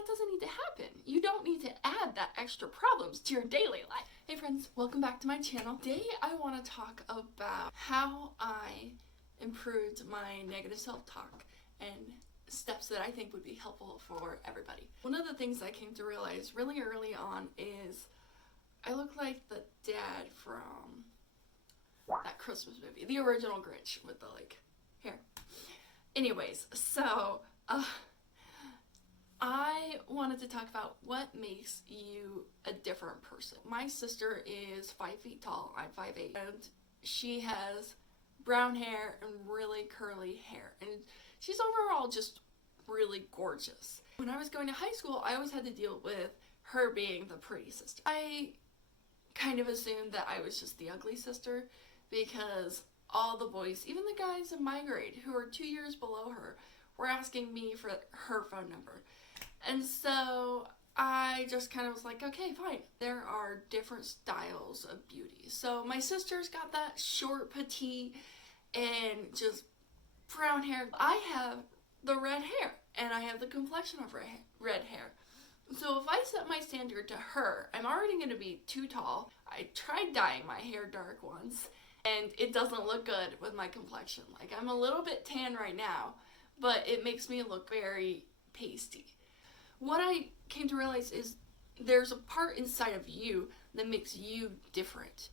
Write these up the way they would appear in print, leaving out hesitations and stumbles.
that doesn't need to happen. You don't need to add that extra problems to your daily life. Hey friends, welcome back to my channel. Today I want to talk about how I improved my negative self-talk and steps that I think would be helpful for everybody. One of the things I came to realize really early on is I look like the dad from that Christmas movie, the original Grinch with the hair. Anyways, so I wanted to talk about what makes you a different person. My sister is 5 feet tall, I'm 5'8", and she has brown hair and really curly hair, and she's overall just really gorgeous. When I was going to high school, I always had to deal with her being the pretty sister. I kind of assumed that I was just the ugly sister because all the boys, even the guys in my grade who are 2 years below her, were asking me for her phone number. And so I just kind of was like, okay, fine. There are different styles of beauty. So my sister's got that short, petite, and just brown hair. I have the red hair, and I have the complexion of red hair. So if I set my standard to her, I'm already going to be too tall. I tried dyeing my hair dark once, and it doesn't look good with my complexion. Like, I'm a little bit tan right now, but it makes me look very pasty. What I came to realize is there's a part inside of you that makes you different.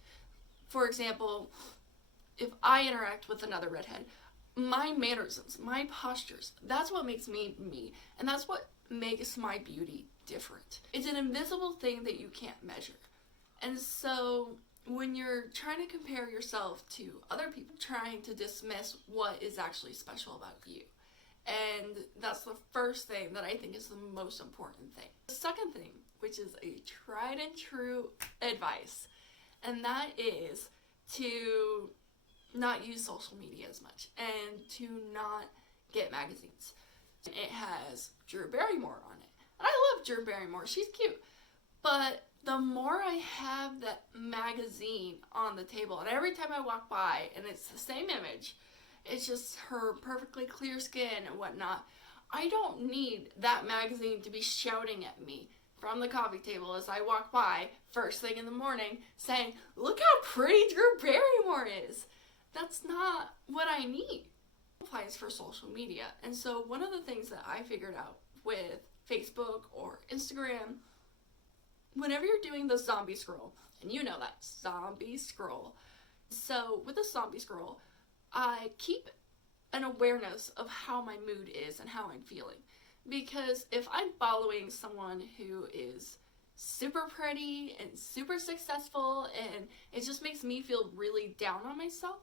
For example, if I interact with another redhead, my mannerisms, my postures, that's what makes me me, and that's what makes my beauty different. It's an invisible thing that you can't measure. And so when you're trying to compare yourself to other people, trying to dismiss what is actually special about you. And that's the first thing that I think is the most important thing. The second thing, which is a tried and true advice, and that is to not use social media as much and to not get magazines. It has Drew Barrymore on it. And I love Drew Barrymore, she's cute. But the more I have that magazine on the table, and every time I walk by and it's the same image, it's just her perfectly clear skin and whatnot, I don't need that magazine to be shouting at me from the coffee table as I walk by first thing in the morning saying, look how pretty Drew Barrymore is. That's not what I need. It applies for social media. And so one of the things that I figured out with Facebook or Instagram, whenever you're doing the zombie scroll, and you know that, zombie scroll. So with the zombie scroll, I keep an awareness of how my mood is and how I'm feeling. Because if I'm following someone who is super pretty and super successful and it just makes me feel really down on myself,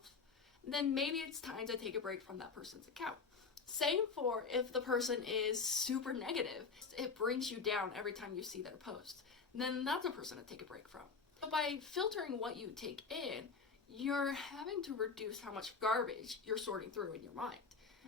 then maybe it's time to take a break from that person's account. Same for if the person is super negative, it brings you down every time you see their post, then that's a person to take a break from. So by filtering what you take in, you're having to reduce how much garbage you're sorting through in your mind.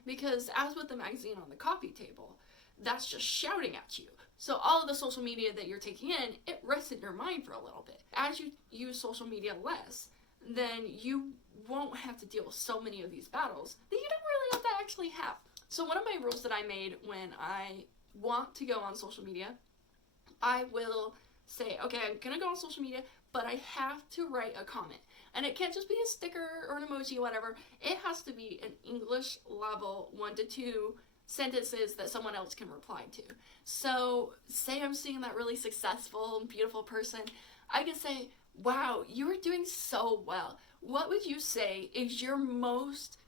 Because as with the magazine on the coffee table, that's just shouting at you. So all of the social media that you're taking in, it rests in your mind for a little bit. As you use social media less, then you won't have to deal with so many of these battles that you don't really have to actually have. So one of my rules that I made when I want to go on social media, I will say, okay, I'm gonna go on social media, but I have to write a comment. And it can't just be a sticker or an emoji, whatever. It has to be an English level 1 to 2 sentences that someone else can reply to. So say I'm seeing that really successful and beautiful person, I can say, wow, you are doing so well. What would you say is your most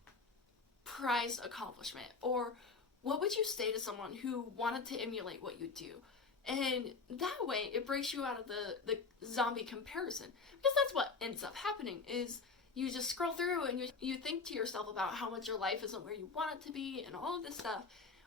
prized accomplishment? Or what would you say to someone who wanted to emulate what you do? And that way it breaks you out of the zombie comparison. Because that's what ends up happening is you just scroll through and you think to yourself about how much your life isn't where you want it to be and all of this stuff,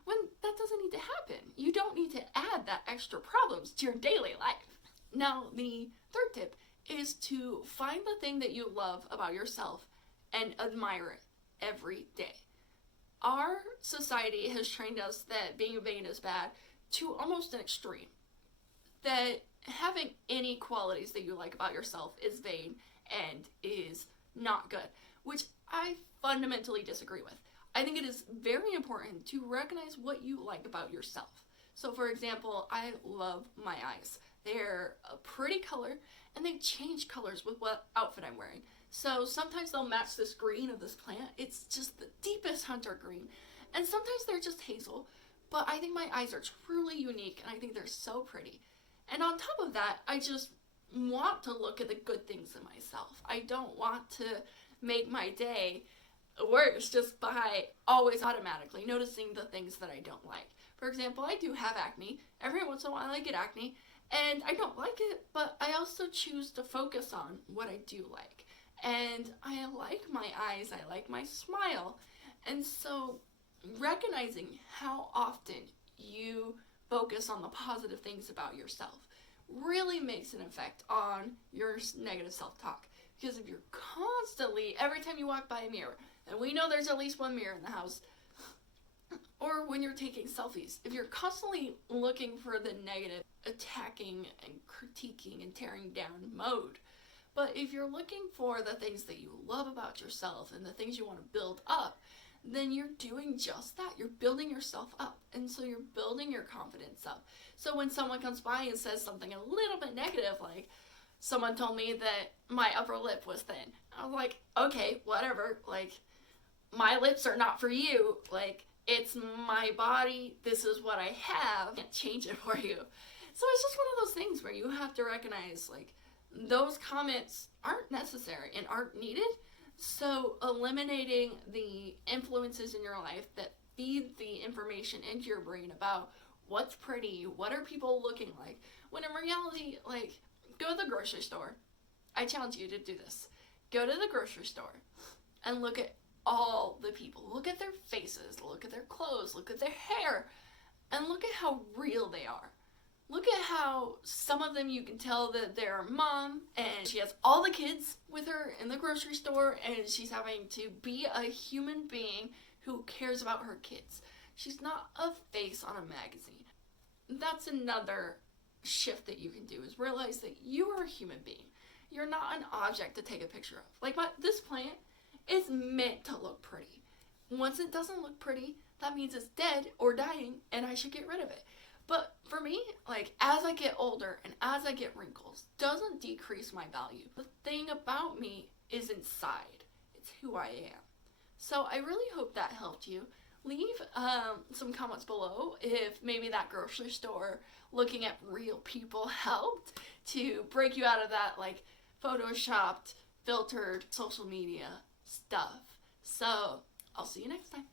when that doesn't need to happen. You don't need to add that extra problems to your daily life. Now, the third tip is to find the thing that you love about yourself and admire it every day. Our society has trained us that being vain is bad to almost an extreme. That having any qualities that you like about yourself is vain and is not good, which I fundamentally disagree with. I think it is very important to recognize what you like about yourself. So for example, I love my eyes. They're a pretty color and they change colors with what outfit I'm wearing. So sometimes they'll match this green of this plant. It's just the deepest hunter green. And sometimes they're just hazel. But I think my eyes are truly unique and I think they're so pretty. And on top of that, I just want to look at the good things in myself. I don't want to make my day worse just by always automatically noticing the things that I don't like. For example, I do have acne. Every once in a while I get acne and I don't like it, but I also choose to focus on what I do like. And I like my eyes, I like my smile. And so recognizing how often you focus on the positive things about yourself really makes an effect on your negative self-talk. Because if you're constantly, every time you walk by a mirror, and we know there's at least one mirror in the house, or when you're taking selfies, if you're constantly looking for the negative, attacking and critiquing and tearing down mode, but if you're looking for the things that you love about yourself and the things you want to build up, then you're doing just that. You're building yourself up. And so you're building your confidence up. So when someone comes by and says something a little bit negative, like someone told me that my upper lip was thin, I was like, okay, whatever. Like, my lips are not for you. Like, it's my body. This is what I have. I can't change it for you. So it's just one of those things where you have to recognize, like, those comments aren't necessary and aren't needed. So eliminating the influences in your life that feed the information into your brain about what's pretty, what are people looking like, when in reality, like, go to the grocery store. I challenge you to do this. Go to the grocery store and look at all the people. Look at their faces, look at their clothes, look at their hair, and look at how real they are. Look at how some of them you can tell that they're a mom and she has all the kids with her in the grocery store and she's having to be a human being who cares about her kids. She's not a face on a magazine. That's another shift that you can do, is realize that you are a human being. You're not an object to take a picture of. Like this plant is meant to look pretty. Once it doesn't look pretty, that means it's dead or dying and I should get rid of it. But for me, like, as I get older and as I get wrinkles, doesn't decrease my value. The thing about me is inside. It's who I am. So I really hope that helped you. Leave some comments below if maybe that grocery store looking at real people helped to break you out of that, like, photoshopped, filtered social media stuff. So I'll see you next time.